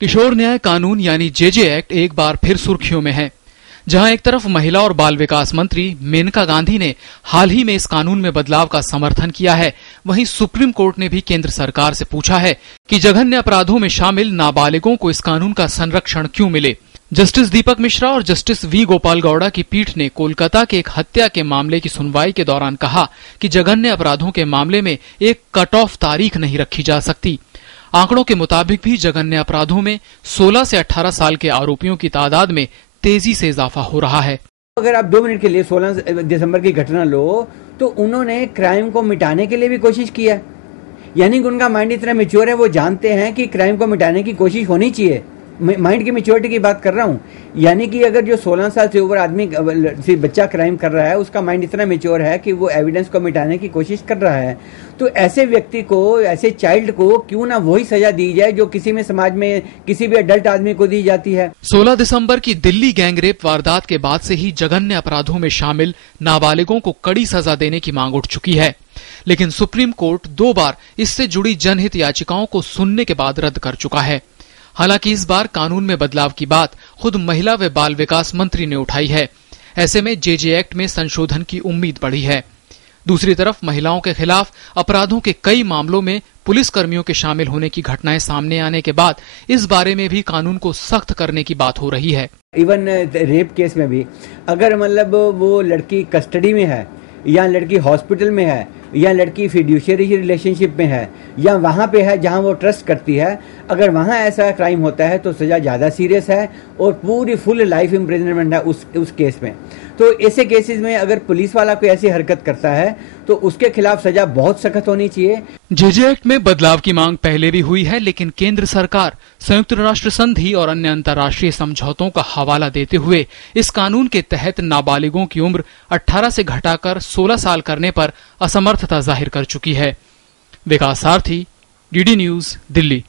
किशोर न्याय कानून यानी जेजे एक्ट एक बार फिर सुर्खियों में है। जहां एक तरफ महिला और बाल विकास मंत्री मेनका गांधी ने हाल ही में इस कानून में बदलाव का समर्थन किया है, वहीं सुप्रीम कोर्ट ने भी केंद्र सरकार से पूछा है कि जघन्य अपराधों में शामिल नाबालिगों को इस कानून का संरक्षण क्यों मिले। जस्टिस दीपक मिश्रा और जस्टिस वी गोपाल गौड़ा की पीठ ने कोलकाता के एक हत्या के मामले की सुनवाई के दौरान कहा कि जघन्य अपराधों के मामले में एक कट ऑफ तारीख नहीं रखी जा सकती। आंकड़ों के मुताबिक भी जघन्य अपराधों में 16 से 18 साल के आरोपियों की तादाद में तेजी से इजाफा हो रहा है। अगर आप 2 मिनट के लिए 16 दिसंबर की घटना लो तो उन्होंने क्राइम को मिटाने के लिए भी कोशिश किया, यानी कि उनका माइंड इतना मैच्योर है, वो जानते हैं कि क्राइम को मिटाने की कोशिश होनी चाहिए। माइंड की मैच्योरिटी की बात कर रहा हूँ, यानी कि अगर जो 16 साल से ऊपर आदमी बच्चा क्राइम कर रहा है, उसका माइंड इतना मैच्योर है कि वो एविडेंस को मिटाने की कोशिश कर रहा है, तो ऐसे व्यक्ति को, ऐसे चाइल्ड को क्यों ना वही सजा दी जाए जो किसी में समाज में किसी भी अडल्ट आदमी को दी जाती है। 16 दिसंबर की दिल्ली गैंगरेप वारदात के बाद से ही जघन्य अपराधों में शामिल नाबालिगों को कड़ी सजा देने की मांग उठ चुकी है, लेकिन सुप्रीम कोर्ट 2 बार इससे जुड़ी जनहित याचिकाओं को सुनने के बाद रद्द कर चुका है। हालांकि इस बार कानून में बदलाव की बात खुद महिला व बाल विकास मंत्री ने उठाई है। ऐसे में जेजे एक्ट में संशोधन की उम्मीद बढ़ी है। दूसरी तरफ महिलाओं के खिलाफ अपराधों के कई मामलों में पुलिस कर्मियों के शामिल होने की घटनाएं सामने आने के बाद इस बारे में भी कानून को सख्त करने की बात हो रही है। इवन रेप केस में भी अगर मतलब वो लड़की कस्टडी में है या लड़की हॉस्पिटल में है या लड़की फिड्यूशियरी रिलेशनशिप में है या वहाँ पे है जहाँ वो ट्रस्ट करती है, अगर वहाँ ऐसा क्राइम होता है तो सज़ा ज़्यादा सीरियस है और पूरी फुल लाइफ इम्प्रिजनमेंट है उस केस में। तो ऐसे केसेस में अगर पुलिस वाला कोई ऐसी हरकत करता है तो उसके खिलाफ सजा बहुत सख्त होनी चाहिए। जेजे एक्ट में बदलाव की मांग पहले भी हुई है, लेकिन केंद्र सरकार संयुक्त राष्ट्र संधि और अन्य अंतर्राष्ट्रीय समझौतों का हवाला देते हुए इस कानून के तहत नाबालिगों की उम्र 18 से घटाकर 16 साल करने पर असमर्थता जाहिर कर चुकी है। विकास सारथी, डीडी न्यूज, दिल्ली।